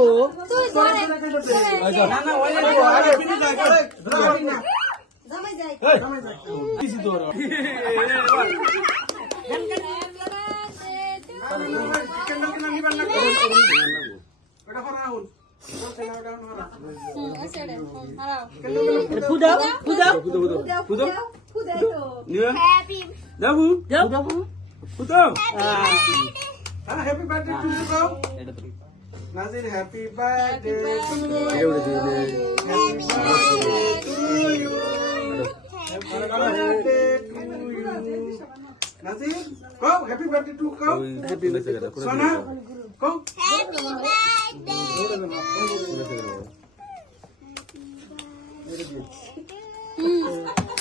যাবো তুই ধরে না না ওই আগে পিনি যায় করে না জামাই যাই কিছু তোর ক্যান্ডেল কিনা নিবেন না এটা করা হল ফুদাও ফুদাও খুদাই তো নিয়া হ্যাপি যাবু যাবো ফুটো হ্যাঁ happy birthday to you bro Nazir happy birthday to you happy birthday to you happy birthday to you Nazir গো হ্যাপি বার্থডে টু গো হ্যাপি বার্থডে সোনা গো হ্যাপি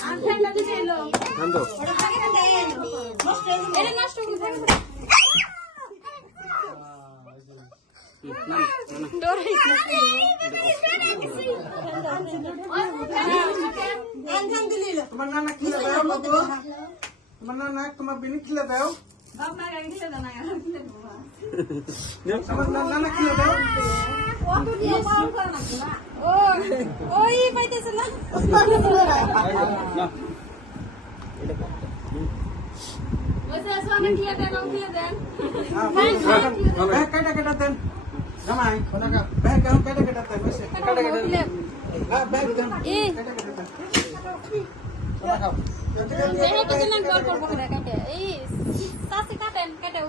আনসাইডটা দিছিল নান্দো ওটা আগে দেন এটা নষ্ট করে আনসাং দিছিল তোমার নানা কি দাও বাবু তোমার নানা তোমার বিনি খিলে দাও বাপ মা গান দিছিল না তোমার নানা কি দাও কত দিয়ে পাউল করে না ও ওই পাইতেছ না ওইসা সোনা কি দেন ও কি দেন কাটা কাটা দেন জামাই কোনাকা ব্যাগ কাটা কাটা দেন বসে কাটা কাটা দেন ব্যাগ দেন কাটা কাটা দেন দেহে কিছু না গল্প করব করে কাটে এই সাসি কাটেন কাটে